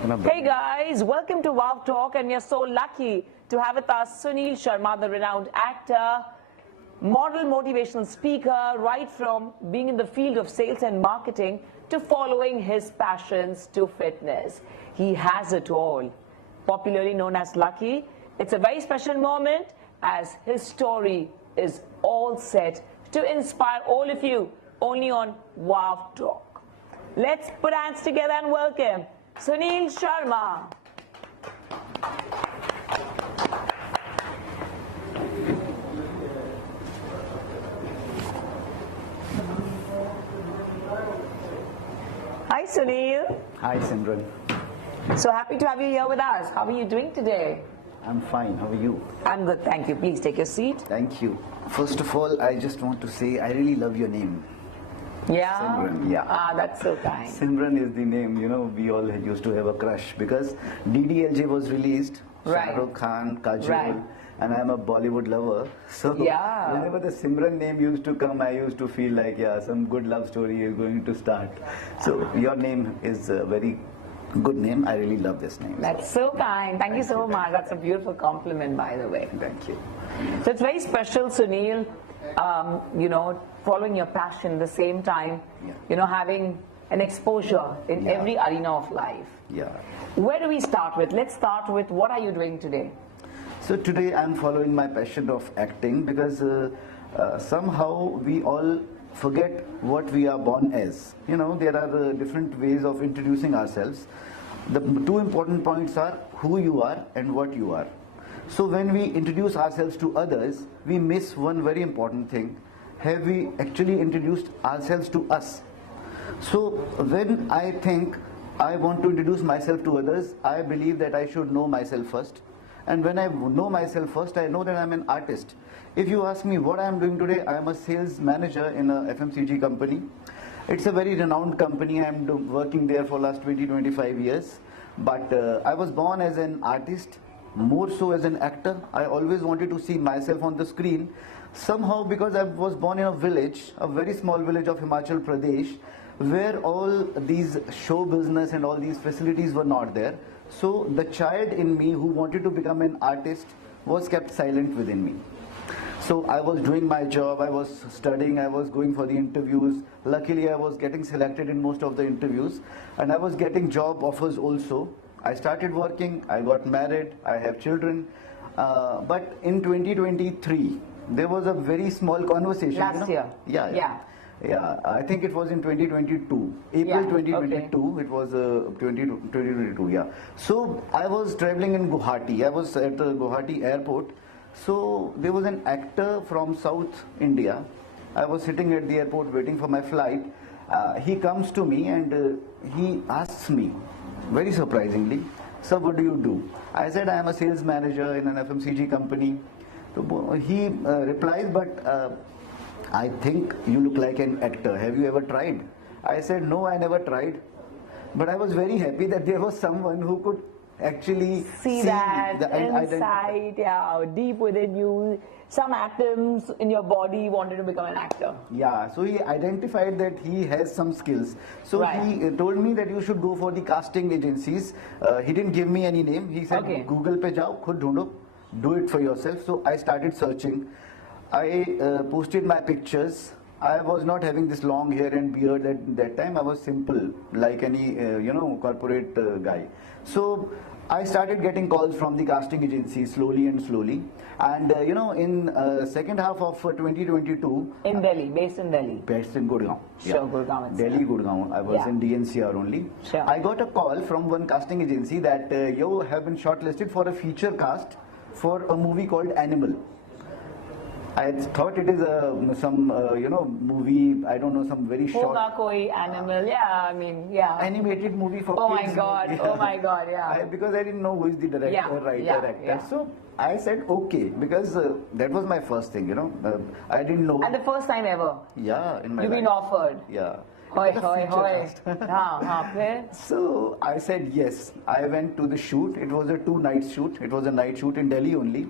Hey guys, welcome to Wowtalk, and we are so lucky to have with us Sunil Sharma, the renowned actor, model, motivational speaker, right from being in the field of sales and marketing to following his passions to fitness. He has it all. Popularly known as Lucky, it's a very special moment as his story is all set to inspire all of you only on Wowtalk. Let's put hands together and welcome Sunil Sharma. Hi Sunil. Hi Simran. So happy to have you here with us. How are you doing today? I'm fine. How are you? I'm good, thank you. Please take your seat. Thank you. First of all, I just want to say I really love your name. Yeah? Simran, yeah. Ah, that's so kind. Simran is the name, we all used to have a crush because DDLJ was released, Right. Shah Rukh Khan, Kajol, Right. and I'm a Bollywood lover. So Yeah. whenever the Simran name used to come, I used to feel like, yeah, some good love story is going to start. So your name is a very good name. I really love this name. That's so kind. Thank you so much. That's a beautiful compliment, by the way. Thank you. So it's very special, Sunil, following your passion at the same time, having an exposure in every arena of life. Yeah. Where do we start with? Let's start with what are you doing today? So today I'm following my passion of acting because somehow we all forget what we are born as. There are different ways of introducing ourselves. The two important points are who you are and what you are. So when we introduce ourselves to others, we miss one very important thing. Have we actually introduced ourselves to us? So when I think I want to introduce myself to others, I believe that I should know myself first. And when I know myself first, I know that I'm an artist. If you ask me what I'm doing today, I am a sales manager in a FMCG company. It's a very renowned company. I'm working there for last 20-25 years. But I was born as an artist, more so as an actor. I always wanted to see myself on the screen. Somehow, because I was born in a village, a very small village of Himachal Pradesh, where all these show business and all these facilities were not there. So the child in me who wanted to become an artist was kept silent within me. So I was doing my job, I was studying, I was going for the interviews. Luckily I was getting selected in most of the interviews and I was getting job offers also. I started working, I got married, I have children. But in 2023, there was a very small conversation. Last year? Yeah, I think it was in 2022, April 2022, okay. It was 2022, yeah. So I was traveling in Guwahati, I was at the Guwahati airport. So there was an actor from South India. I was sitting at the airport waiting for my flight. He comes to me and he asks me, very surprisingly, "Sir, what do you do?" I said, "I am a sales manager in an FMCG company." So he replies, "But I think you look like an actor. Have you ever tried?" I said, "No, I never tried." But I was very happy that there was someone who could actually see that inside, deep within you, some atoms in your body wanted to become an actor. Yeah, so he identified that he has some skills. So he told me that you should go for the casting agencies. He didn't give me any name. He said, Google pe jao, khud dhondo, do it for yourself. So I started searching. I posted my pictures. I was not having this long hair and beard at that time. I was simple, like any corporate guy. So I started getting calls from the casting agency slowly and slowly. And in second half of 2022, in Delhi, based in Delhi, based in Gurgaon. Sure, Gurgaon. Delhi, Gurgaon. I was in DNCR only. Sure. I got a call from one casting agency that you have been shortlisted for a feature cast for a movie called Animal. I thought it is some movie, I don't know, some very short. Hoga koi animal, animated movie for oh kids. My God, oh my God, yeah. Because I didn't know who is the director, writer, actor. So I said okay, because that was my first thing, I didn't know. And the first time ever? Yeah, in my You've life. been offered? Yeah. Hoi. So I said yes. I went to the shoot. It was a 2-night shoot. It was a night shoot in Delhi only.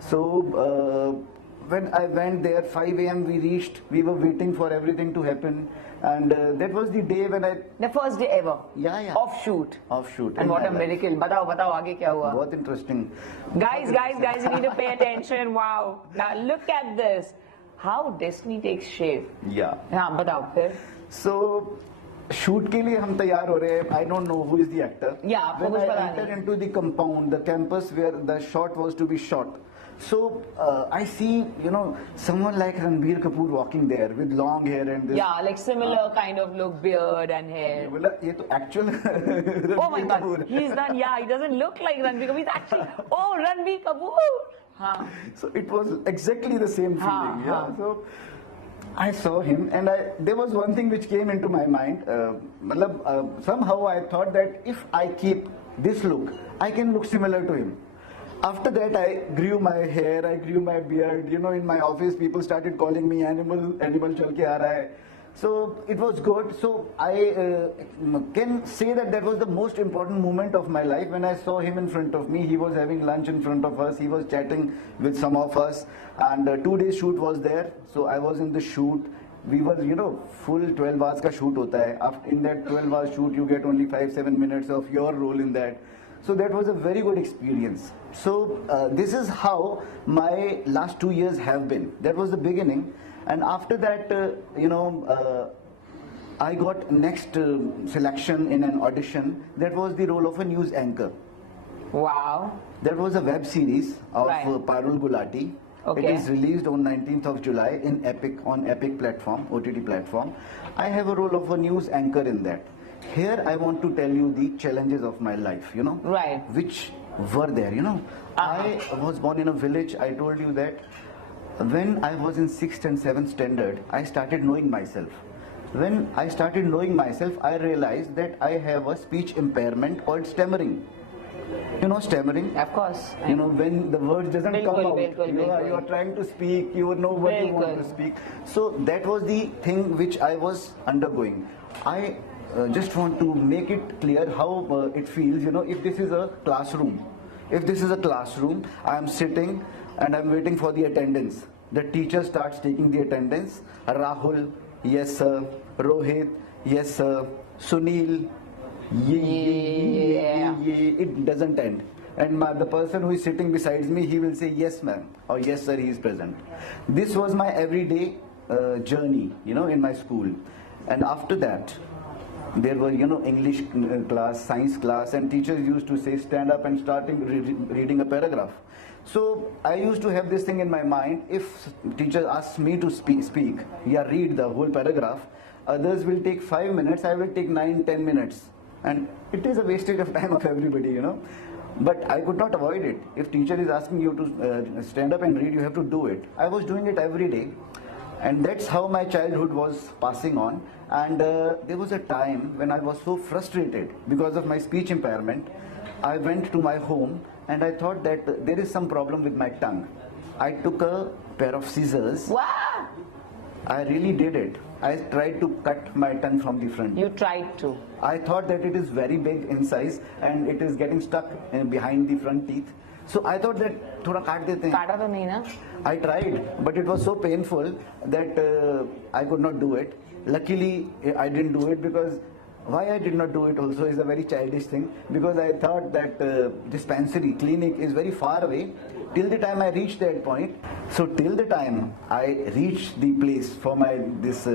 So when I went there, 5 a.m. we reached. We were waiting for everything to happen, and that was the day when I. The first day ever. Yeah. Off shoot. Off shoot. And what a miracle. बताओ आगे क्या हुआ? बहुत interesting. Guys, you need to pay attention. Wow. Now look at this. How destiny takes shape. Yeah. हाँ बताओ फिर. So. Shoot के लिए हम तैयार हो रहे हैं. I don't know who is the actor. Yeah, आपको when कुछ I पता entered नहीं. into the compound, the campus where the shot was to be shot. So I see, someone like Ranbir Kapoor walking there with long hair and this. Yeah, like similar kind of look, beard and hair. बोला ये तो actual Oh my God, he's done. Yeah, he doesn't look like Ranbir Kapoor. He's actually Ranbir Kapoor. हाँ. So it was exactly the same feeling. Yeah. हाँ. So I saw him, and there was one thing which came into my mind. Somehow I thought that if I keep this look, I can look similar to him. After that, I grew my hair, I grew my beard. In my office, people started calling me animal chal ke aa raha hai. So it was good. So I can say that was the most important moment of my life when I saw him in front of me. He was having lunch in front of us. He was chatting with some of us, and 2 days shoot was there. So I was in the shoot. We were, full 12 hours ka shoot hota hai. In that 12 hours shoot, you get only 5-7 minutes of your role in that. So that was a very good experience. So this is how my last 2 years have been. That was the beginning. And after that, I got next selection in an audition. That was the role of a news anchor. Wow. That was a web series of Right. Parul Gulati. Okay. It is released on 19th of July on Epic platform, OTT platform. I have a role of a news anchor in that. Here I want to tell you the challenges of my life, Right. which were there, I was born in a village. I told you that. When I was in 6th and 7th standard, I started knowing myself. When I started knowing myself, I realized that I have a speech impairment called stammering. Stammering? Of course. When the words doesn't come out, बिल्कुल. you are trying to speak, you know what you want to speak. So that was the thing which I was undergoing. I just want to make it clear how it feels, if this is a classroom. If this is a classroom, I am sitting and I'm waiting for the attendance. The teacher starts taking the attendance. Rahul, yes sir. Rohit, yes sir. Sunil, yeah. It doesn't end. And the person who is sitting beside me, he will say yes ma'am or yes sir, he is present. This was my everyday journey, in my school. And after that, there were, English class, science class, and teachers used to say stand up and starting reading a paragraph. So I used to have this thing in my mind. If teacher asks me to speak, read the whole paragraph, others will take 5 minutes, I will take 9-10 minutes. And it is a wastage of time of everybody, But I could not avoid it. If teacher is asking you to stand up and read, you have to do it. I was doing it every day. And that's how my childhood was passing on. And there was a time when I was so frustrated because of my speech impairment. I went to my home and I thought that there is some problem with my tongue. I took a pair of scissors. Wow. I really did it. I tried to cut my tongue from the front. You tried to. I thought that it is very big in size and it is getting stuck behind the front teeth. So I thought that थोड़ा काट देते हैं. काटा तो नहीं ना? I tried, but it was so painful that I could not do it. Luckily, I didn't do it because why I did not do it also is a very childish thing, because I thought that dispensary clinic is very far away till the time I reached that point. So till the time I reached the place for my this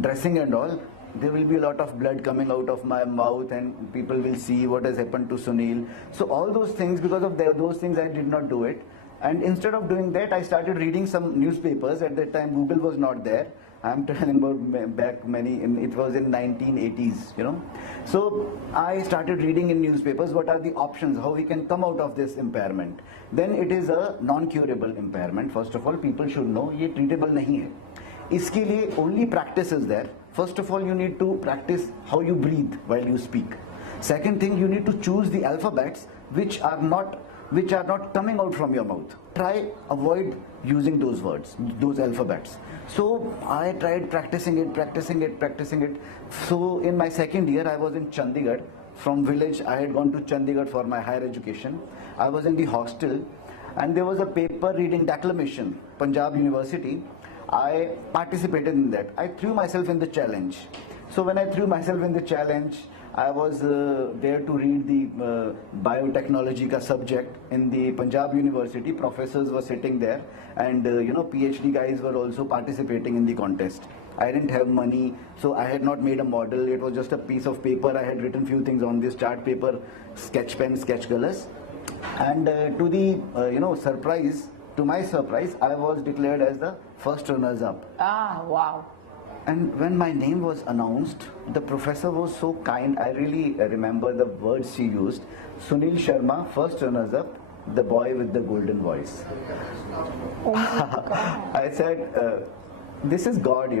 dressing and all, there will be a lot of blood coming out of my mouth and people will see what has happened to Sunil. So all those things, because of those things, I did not do it. And instead of doing that, I started reading some newspapers. At that time, Google was not there. I'm telling about back it was in 1980s, So I started reading in newspapers what are the options, how we can come out of this impairment. Then it is a non-curable impairment. First of all, people should know ये treatable नहीं है. इसके लिए only practice is there. First of all, you need to practice how you breathe while you speak. Second thing, you need to choose the alphabets which are not coming out from your mouth. Avoid using those words, those alphabets. So I tried practicing it. So in my second year, I was in Chandigarh. From village, I had gone to Chandigarh for my higher education. I was in the hostel. and there was a paper reading declamation, Punjab University. I participated in that. I threw myself in the challenge. So when I threw myself in the challenge, I was there to read the biotechnology ka subject in the Punjab University. Professors were sitting there, and PhD guys were also participating in the contest. I didn't have money, so I had not made a model. It was just a piece of paper. I had written few things on this chart paper, sketch pen, sketch colors, and to the surprise, to my surprise, I was declared as the first runners-up. Ah, wow. And when my name was announced, the professor was so kind. I really remember the words she used. Sunil Sharma, first runners-up, the boy with the golden voice. Oh my God. I said, this is God,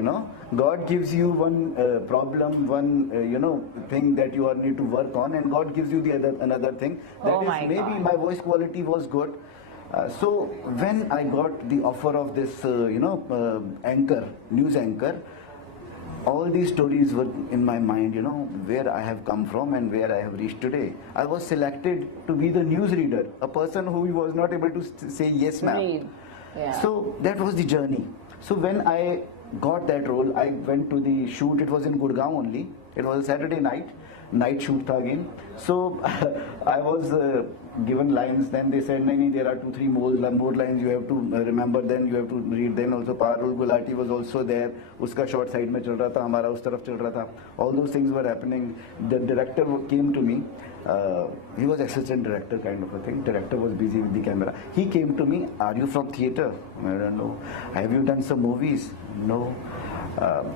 God gives you one problem, one thing that you need to work on, and God gives you the another thing. That is, maybe God. my voice quality was good. So when I got the offer of this, anchor, news anchor, all these stories were in my mind, where I have come from and where I have reached today. I was selected to be the newsreader, a person who was not able to say yes, ma'am. Yeah. So that was the journey. So when I got that role, I went to the shoot. It was in Gurgaon only. It was a Saturday night shoot tha again. So I was given lines. Then they said, "No, there are 2-3 more lines you have to remember. Then you have to read." Then also Parul Gulati was also there. Uska short side mein chal raha tha, hamara us taraf chal raha tha. All those things were happening. The director came to me. He was assistant director kind of a thing. Director was busy with the camera. He came to me. "Are you from theatre?" I don't know. "Have you done some movies?" "No."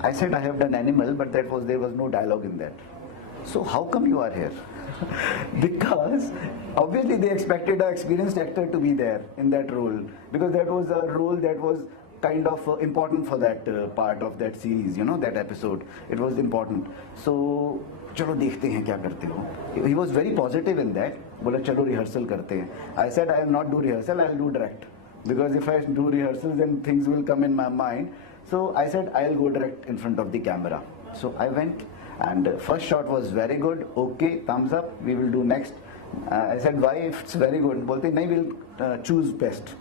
I said, "I have done Animal, but there was no dialogue in that." "So how come you are here?" Because obviously they expected an experienced actor to be there in that role, because that was a role that was kind of important for that part of that series, that episode. It was important. So चलो देखते हैं क्या करते हो. He was very positive in that. बोला चलो rehearsal करते हैं. I said I will not do rehearsal, I will do direct, because if I do rehearsals then things will come in my mind. So I said I will go direct in front of the camera. So I went, and first shot was very good. Okay, thumbs up. We will do next. I said, why if it's very good? बोलते नहीं, we'll choose best.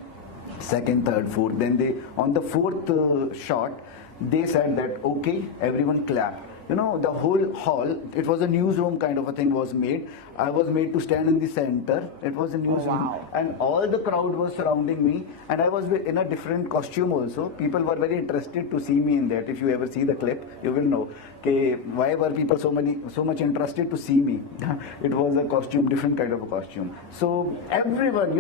Second, third, fourth. Then they, on the fourth shot, they said that okay, everyone clap. The whole hall, it was a newsroom kind of a thing was made. I was made to stand in the center. It was a newsroom. Oh, wow. And all the crowd was surrounding me, and I was in a different costume also. People were very interested to see me in that. If you ever see the clip, you will know why were people so much interested to see me. It was a costume, different kind of a costume. So everyone,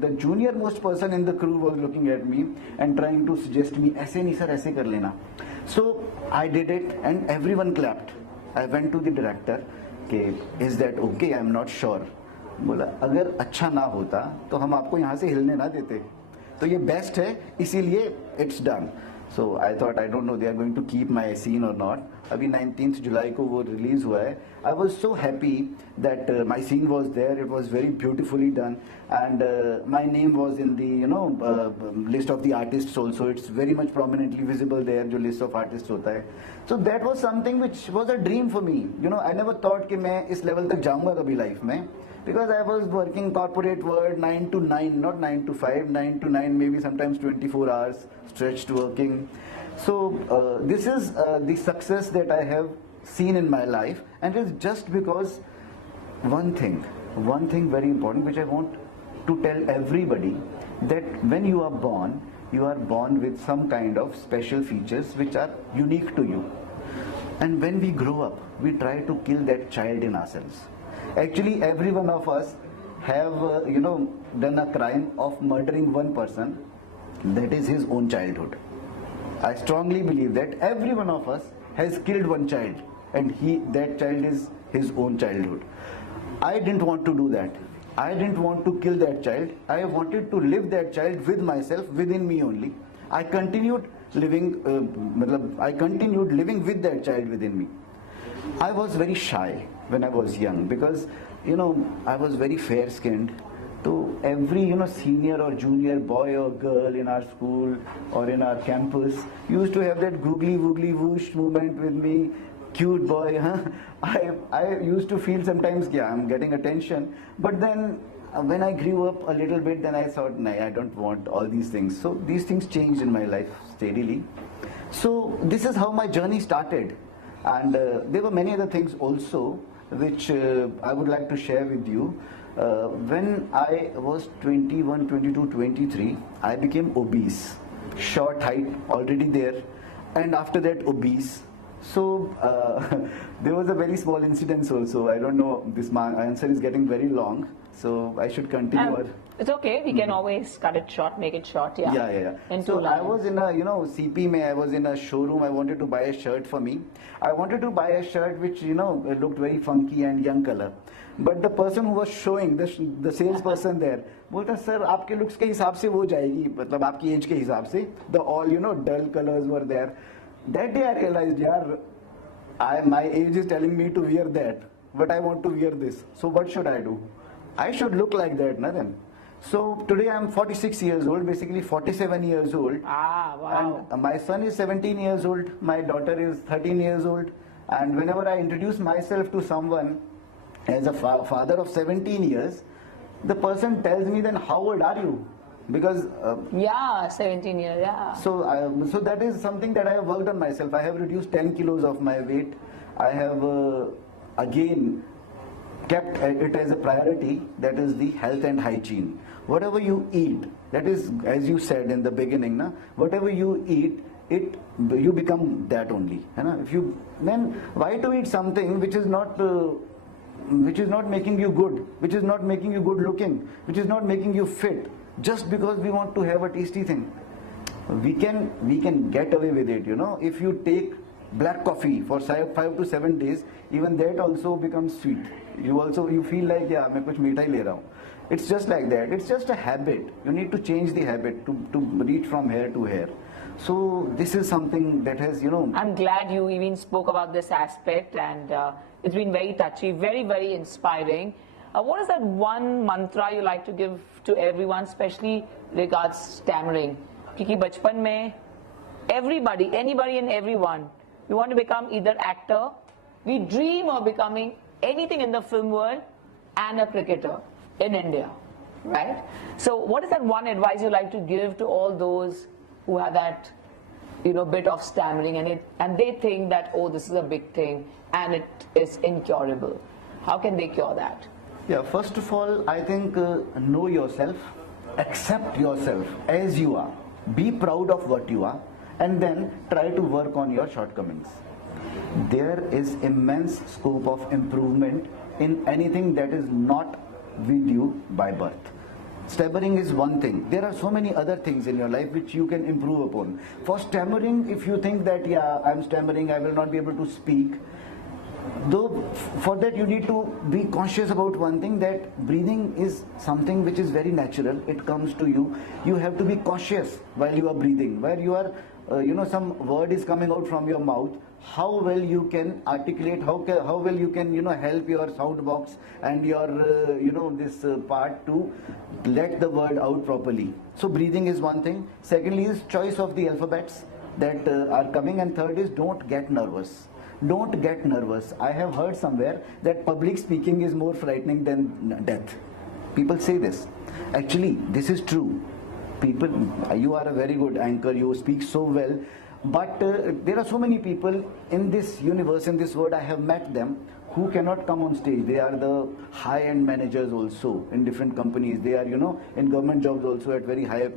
the junior most person in the crew was looking at me and trying to suggest me, "ऐसे नहीं sir, ऐसे कर लेना." So I did it, and everyone clapped. I went to the director, "Is that okay? I'm not sure." बोला अगर अच्छा ना होता तो हम आपको यहाँ से हिलने ना देते, तो ये बेस्ट है, इसीलिए it's done. So I thought, I don't know, they are going to keep my scene or not. अभी 19th जुलाई को वो रिलीज हुआ है. I was so happy that my scene was there. It was very beautifully done, and my name was in the list of the artists also. It's very much prominently visible there, जो list of artists होता है. So that was something which was a dream for me. I never thought कि मैं इस level तक जाऊँगा कभी life में. Because I was working corporate world 9 to 9, not 9 to 5, 9 to 9, maybe sometimes 24 hours stretched working. So this is the success that I have seen in my life, and it's just because one thing very important which I want to tell everybody, that when you are born with some kind of special features which are unique to you. And when we grow up, we try to kill that child in ourselves. Actually, every one of us have, done a crime of murdering one person. That is his own childhood. I strongly believe that every one of us has killed one child, and that child is his own childhood. I didn't want to do that. I didn't want to kill that child. I wanted to live that child with myself, within me only. I continued living with that child within me. I was very shy when I was young, because I was very fair skinned. So every senior or junior boy or girl in our school or in our campus used to have that googly woogly whoosh movement with me. Cute boy, huh? I used to feel sometimes, I'm getting attention, but then when I grew up a little bit, then I thought, nah, I don't want all these things. So these things changed in my life steadily. So this is how my journey started. And there were many other things also, which I would like to share with you. When I was 21, 22, 23, I became obese. Short height, already there. And after that, obese. So there was a very small incident also. I don't know, this answer is getting very long, so I should continue. It's okay, we can always cut it short, make it short, yeah. Yeah. So I was in a, CP mein, I was in a showroom. I wanted to buy a shirt for me. I wanted to buy a shirt which, looked very funky and young color. But the person who was showing, the salesperson there, बोलता sir आपके looks के हिसाब से वो जाएगी, मतलब आपकी age के हिसाब से. The all, dull colors were there. That day I realized, my age is telling me to wear that, but I want to wear this. So what should I do? I should look like that, then. So today I'm 46 years old, basically 47 years old. Wow. And my son is 17 years old, my daughter is 13 years old. And whenever I introduce myself to someone as a father of 17 years, the person tells me, then how old are you? Because 17 years, yeah. So that is something that I have worked on myself. I have reduced 10 kilos of my weight. I have again kept it as a priority, that is the health and hygiene. Whatever you eat, that is, as you said in the beginning, whatever you eat, you become that only. Then why to eat something which is not making you good, which is not making you good looking, which is not making you fit, just because we want to have a tasty thing? We can get away with it, if you take black coffee for 5 to 7 days, even that also becomes sweet. You feel like, मैं कुछ मीठा ही ले रहा हूँ. It's just like that. It's just a habit. You need to change the habit to reach from here to here. So this is something that has, I'm glad you even spoke about this aspect, and it's been very touchy, very, very inspiring. What is that one mantra you like to give to everyone, especially regards stammering? Because bachpan mein, everybody, anybody and everyone, we want to become either actor, we dream of becoming anything in the film world, and a cricketer in India, right? So what is that one advice you like to give to all those who have that, bit of stammering, and they think that, oh, this is a big thing and it is incurable? How can they cure that? Yeah, first of all, I think know yourself, accept yourself as you are, be proud of what you are, and then try to work on your shortcomings. There is immense scope of improvement in anything that is not with you by birth. Stammering is one thing. There are so many other things in your life which you can improve upon. For stammering, if you think that, I'm stammering, I will not be able to speak, though for that you need to be conscious about one thing, that breathing is something which is very natural. It comes to you. You have to be cautious while you are breathing. Where you are, some word is coming out from your mouth, how well you can articulate, how well you can, help your sound box and your, this part to let the word out properly. So breathing is one thing. Secondly is choice of the alphabets that are coming. And third is don't get nervous. Don't get nervous. I have heard somewhere that public speaking is more frightening than death. People say this. Actually, this is true. You are a very good anchor, you speak so well, but there are so many people in this universe, in this world, I have met them, who cannot come on stage. They are the high-end managers also in different companies. They are, in government jobs also, at very high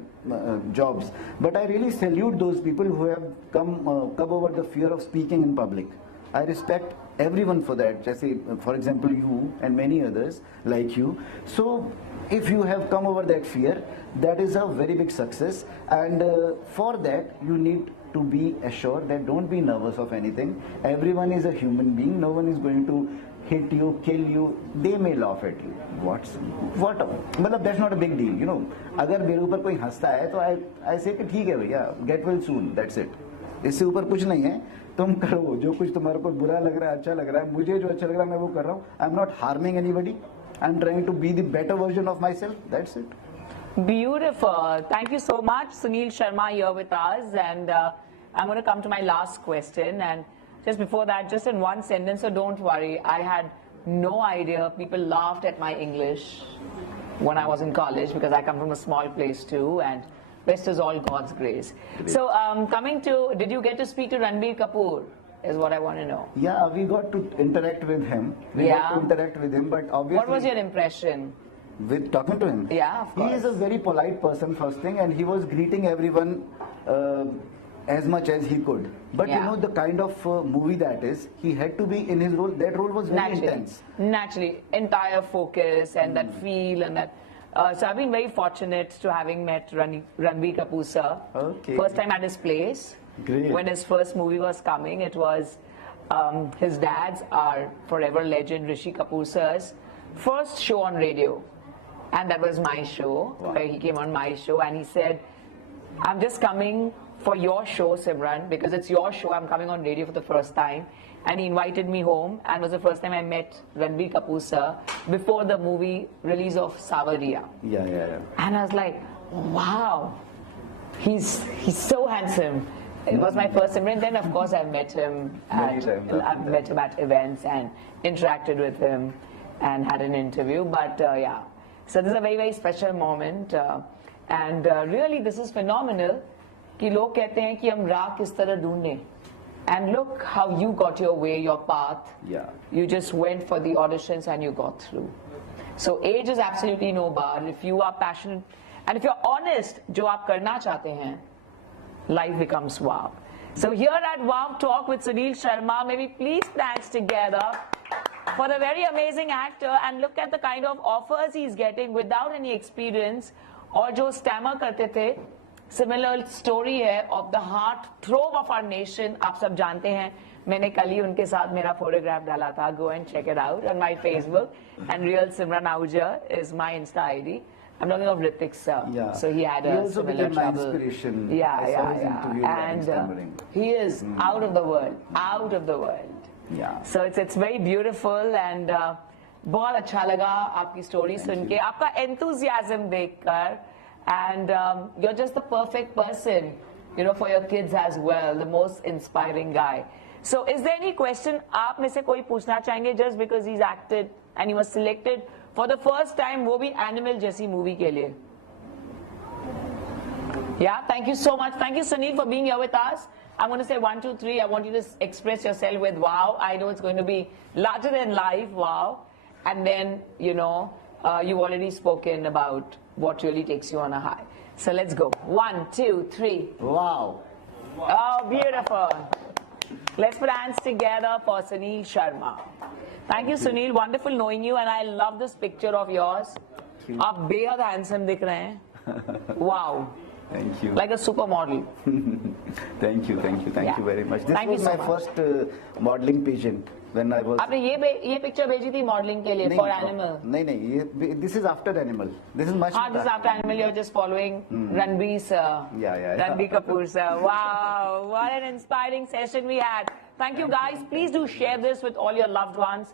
jobs. But I really salute those people who have come over the fear of speaking in public. I respect everyone for that. Just say, for example, you and many others like you. So if you have come over that fear, that is a very big success. And for that, you need to be assured that don't be nervous of anything. Everyone is a human being. No one is going to hit you, kill you. They may laugh at you. मतलब that's not a big deal. अगर मेरे ऊपर कोई हंसता है तो I say कि ठीक है भैया, get well soon. That's it. इससे ऊपर कुछ नहीं है. तुम करो जो कुछ तुम्हारे को बुरा लग रहा है, अच्छा लग रहा है, मुझे जो अच्छा लग रहा है मैं वो कर रहा हूँ. I'm not harming anybody. I'm trying to be the better version of myself. That's it. Beautiful. Thank you so much, Sunil Sharma, here with us. And I'm going to come to my last question. And just before that, just in one sentence, so don't worry. I had no idea. People laughed at my English when I was in college because I come from a small place too, and rest is all God's grace. So coming to, did you get to speak to Ranbir Kapoor? Is what I want to know. Yeah, we got to interact with him. But obviously. What was your impression? With talking to him? Yeah, of course. He is a very polite person, first thing, and he was greeting everyone as much as he could. But you know, the kind of movie that is, he had to be in his role. That role was very intense. Naturally, entire focus and that feel and that. So I've been very fortunate to having met Ranbir Kapoor sir. Okay. First time at his place. Great. When his first movie was coming, it was his dad's, our forever legend Rishi Kapoor sir's first show on radio. And that was my show, where he came on my show and he said, I'm just coming for your show, Simran, because it's your show. I'm coming on radio for the first time. And he invited me home, and it was the first time I met Ranbir Kapoor sir before the movie release of Savaria. Yeah. And I was like, wow, he's so handsome. It was my first Simran. Then, of course, I've met him at events and interacted with him and had an interview. But yeah, so this is a very, very special moment. And really, this is phenomenal. कि लोग कहते हैं कि हम राह किस तरह ढूंढें. And look how you got your way, your path. Yeah. You just went for the auditions and you got through. So age is absolutely no bar. If you are passionate and if you're honest, जो आप करना चाहते हैं, life becomes wow. So here at Wow Talk with Sunil Sharma, may we please dance together for the very amazing actor, and look at the kind of offers he's getting without any experience. और जो stammer करते थे, similar story है of the heart throb of our nation. आप सब जानते हैं, मैंने कल ही उनके साथ मेरा photograph डाला था. Go and check it out on my Facebook. And real Simran Ahuja is my Insta ID. I'm talking of Ritik sir. Yeah. So he had a similar trouble. Inspiration. Yeah. And he is out of the world. Yeah. So it's very beautiful, and बहुत अच्छा लगा आपकी story सुन के, आपका enthusiasm देखकर, and you're just the perfect person, you know, for your kids as well, the most inspiring guy. So is there any question आप में से कोई पूछना चाहेंगे, just because he's acted and he was selected for the first time, वो भी Animal जैसी movie के लिए? Yeah, thank you so much. Thank you, Sunil, for being here with us. I'm going to say 1, 2, 3. I want you to express yourself with wow. I know it's going to be larger than life, wow. And then, you know, you've already spoken about what really takes you on a high. So let's go. 1, 2, 3. Wow. Oh, beautiful. Let's put hands together for Sunil Sharma. Thank you, Sunil. Wonderful knowing you, and I love this picture of yours. आप बेहद handsome दिख रहे हैं. Wow. Thank you. Like a supermodel. Thank you very much. This was my first modeling pageant when I was. आपने ये picture भेजी थी modeling के लिए for Animal? नहीं, this is after Animal. This is much. This is after Animal. You're just following Ranbir sir. Yeah. Ranbir Kapoor sir. Wow, what an inspiring session we had. Thank you guys. Please do share this with all your loved ones,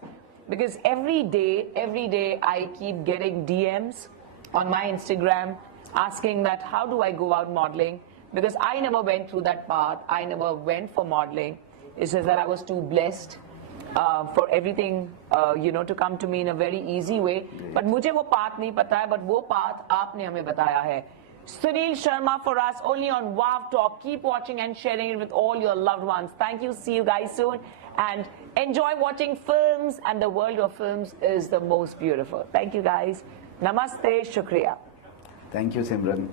because every day I keep getting DMs on my Instagram asking that how do I go out modeling, because I never went through that path. I never went for modeling. It's just that I was too blessed for everything you know, to come to me in a very easy way. But मुझे वो path नहीं पता है, but वो path आपने हमें बताया है. Sunil Sharma for us only on Wow Talk. Keep watching and sharing it with all your loved ones. Thank you. See you guys soon, and enjoy watching films, and the world of films is the most beautiful. Thank you guys. Namaste. Shukriya. Thank you, Simran.